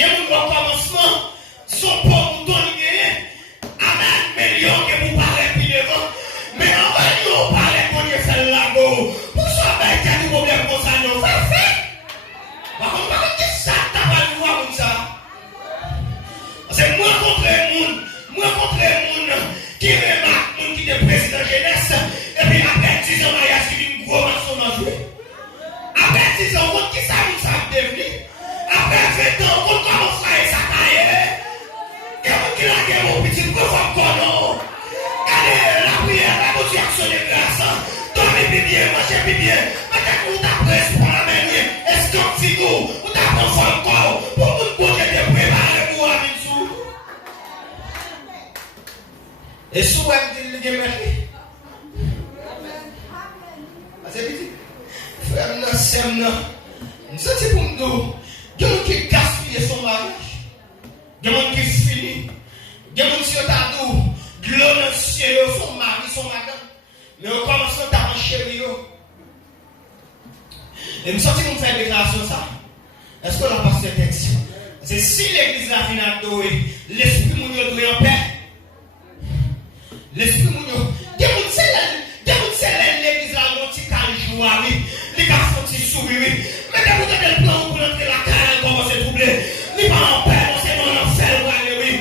Il y a un commencement, son pauvre donné, amen, million que vous parlez plus devant. Mais on va nous parler qu'on y fait le labo. Pour ça, il y a des problèmes comme ça, non, fait. Par contre, qu'est-ce que ça t'a pas de voir comme ça? C'est moi contre le monde qui remarque, monde qui est président jeunesse, et puis après 10 ans, il y a suivi une grosse maçon dans le jeu. Après 10 ans, qui ça devenu? Après 20 ans, on commence à faire sa carrière. Et on dit la guerre au petit conforme qu'on allez, la prière, la motivation de grâce. Dormez bien, mangez bien. Maintenant, on t'a presse pour la mener. Est-ce qu'on figure? On t'a pensé encore pour nous côté de préparer pour la sous. Et sous elle dit le merci. C'est petit. Frère, non, c'est non. Nous sommes pour nous. Il y a des gens qui gaspillent son mariage. Il y a des gens qui finissent. Il y a des gens qui sont à nous. De l'eau dans le ciel, son mari, son madame. Mais on commence à t'avoir chéri. Et nous sommes pour faire une déclaration ça. Est-ce qu'on a passé ce texte? C'est si l'église a fini à adoré, l'esprit moun yo doit en paix. L'esprit moun yo. Il y a des gens qui l'église a un petit joie, les gars font petit sourire. Mais quand vous avez le plan pour entrer la carrière, comment c'est troublé? Les parents en paix, on sait qu'on en fait, oui.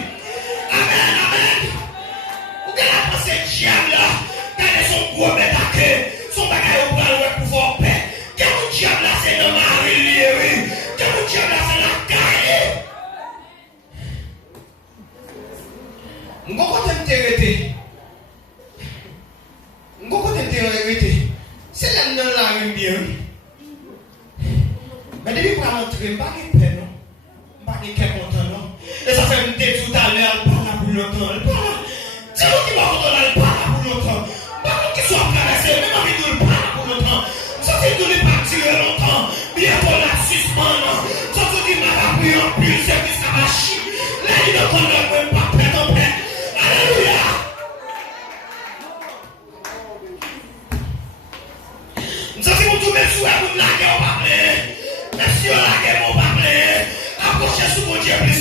Amen, amen. Vous avez la pensée diable là, regardez son gros bête à queue, son bagage au bras, le pouvoir en paix. Quand vous diable là, c'est dans ma rue, oui. Quand vous diable là, c'est la carrière. Vous comprenez m'arrêter? Vous comprenez m'arrêter? C'est là dans la rue bien. Mais depuis qu'on a entré, je ne pas de peine, non? Je ne pas de content, non? Et ça fait me dire tout à l'heure, elle parle pour longtemps, dis-nous qui va contrôler, elle parle pour longtemps. Pas qu'on qui soit traversé, même envie de le parler pour longtemps. Ça fait de ne pas tirer longtemps. Bientôt la suspendre. Ça fait qu'il m'a pas pris en plus, c'est que ça va chier. Là, il ne connaît même pas prêt en paix. Alléluia! Ça fait vous tourner sous la route, la guerre, on va parler. Merci, la guerre, on va parler. Approchez sous mon Dieu, plus